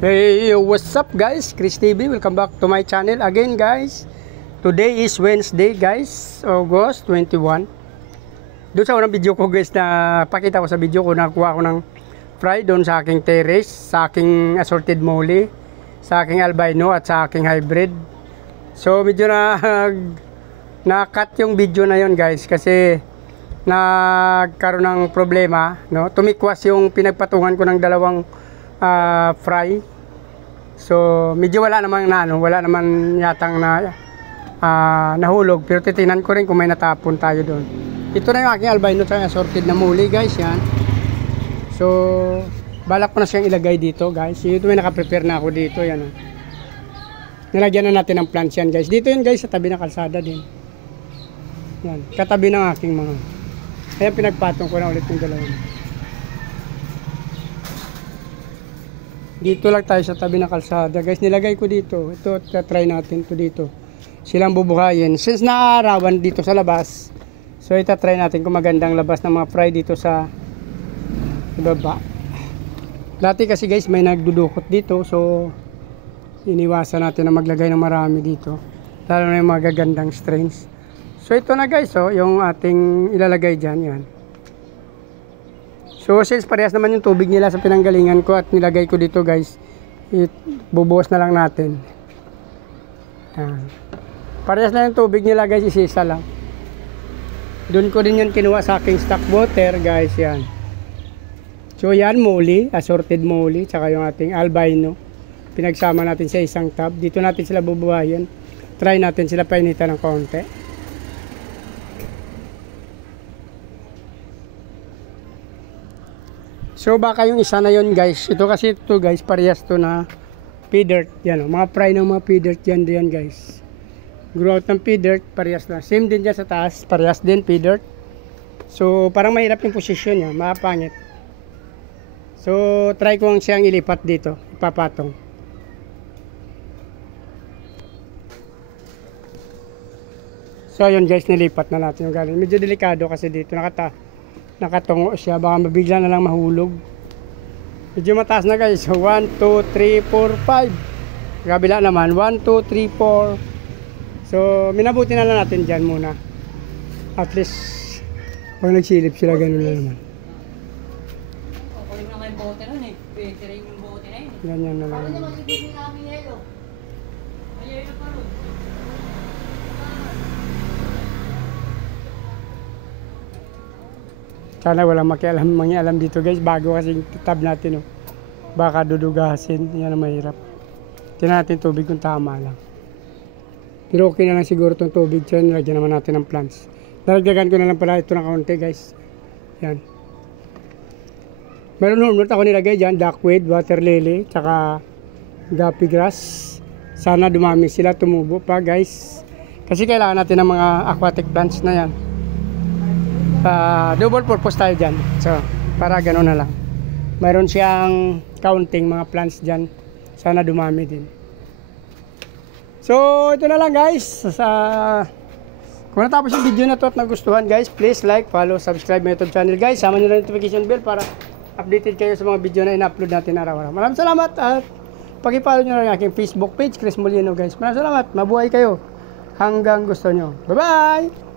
Hey, what's up guys? Chris TV, welcome back to my channel again guys. Today is Wednesday guys, August 21. Doon sa unang video ko guys na pakita ko sa video ko, nakuha ko ng fry doon sa aking terrace, sa aking assorted mole, sa aking albino at sa aking hybrid. So medyo na-cut yung video na yon guys kasi nagkaroon ng problema, no? Tumikwas yung pinagpatungan ko ng dalawang fry. So medyo wala naman yatang nahulog, pero titingnan ko rin kung may natapon tayo doon. Ito na yung aking albino sa assorted na muli guys, yan. So balak ko na siyang ilagay dito guys. Ito may nakaprepare na ako dito, yan. Nilagyan na natin ng plants yan guys. Dito yun guys, sa tabi ng kalsada din. Yan, katabi ng aking mga. Kaya pinagpatong ko na ulit yung dalawa. Dito lang tayo sa tabi ng kalsada guys, nilagay ko dito. Ito, try natin to dito. Silang bubuhayin since naaarawan dito sa labas. So try natin kung magandang labas ng mga fry dito sa ibaba. Dati kasi guys may nagdudukot dito, so iniwasan natin na maglagay ng marami dito, lalo na yung magagandang strains. So ito na guys, yung ating ilalagay dyan, yan. So since parehas naman yung tubig nila sa pinanggalingan ko at nilagay ko dito guys, bubuhos na lang natin. Yan. Parehas na yung tubig nila guys, isisa lang. Doon ko din yun kinuha sa aking stock water guys, yan. So yan, mole, assorted mole, tsaka yung ating albino. Pinagsama natin sa isang tub. Dito natin sila bubuhayin. Try natin sila painitan ng konti. So baka yung isa na yon guys. Ito kasi ito guys, parehas to na pea dirt. Yan, mga fry ng mga pea dirt yan diyan guys. Grow out ng pea dirt, parehas na. Same din dyan sa taas, parehas din pea dirt. So parang mahirap yung posisyon niya, mapangit. So try ko ang siyang ilipat dito, ipapatong. So yun guys, nilipat na natin yung galing. Medyo delikado kasi dito nakatungo siya, baka mabigla na lang mahulog. Medyo mataas na guys. So 1, 2, 3, 4, 5. Kabila naman 1, 2, 3, 4. So minabuti na lang natin dyan muna. At least pag nagsilip sila, ganun na naman. Ganyan na lang. Sana walang mangialam dito guys, bago kasi tab natin, baka dudugasin, yan ang mahirap. Tingnan natin tubig kung tama lang. Pero okay na lang siguro itong tubig, so nilagyan naman natin ng plants. Naragdagan ko na lang pala ito ng kaunti guys. Yan. Meron ako nilagay dyan, duckweed, water lily, tsaka guppy grass. Sana dumami sila, tumubo pa guys. Kasi kailangan natin ng mga aquatic plants na yan. Double purpose tayo dyan. So para gano'n na lang. Mayroon siyang counting mga plants dyan. Sana dumami din. So ito na lang guys. Kung natapos yung video na to at nagustuhan guys, please like, follow, subscribe my YouTube channel guys. Sama nyo na notification bell para updated kayo sa mga video na in-upload natin araw-araw. Maraming salamat at pag-follow nyo na rin aking Facebook page, Chris Molino guys. Maraming salamat. Mabuhay kayo hanggang gusto nyo. Bye bye!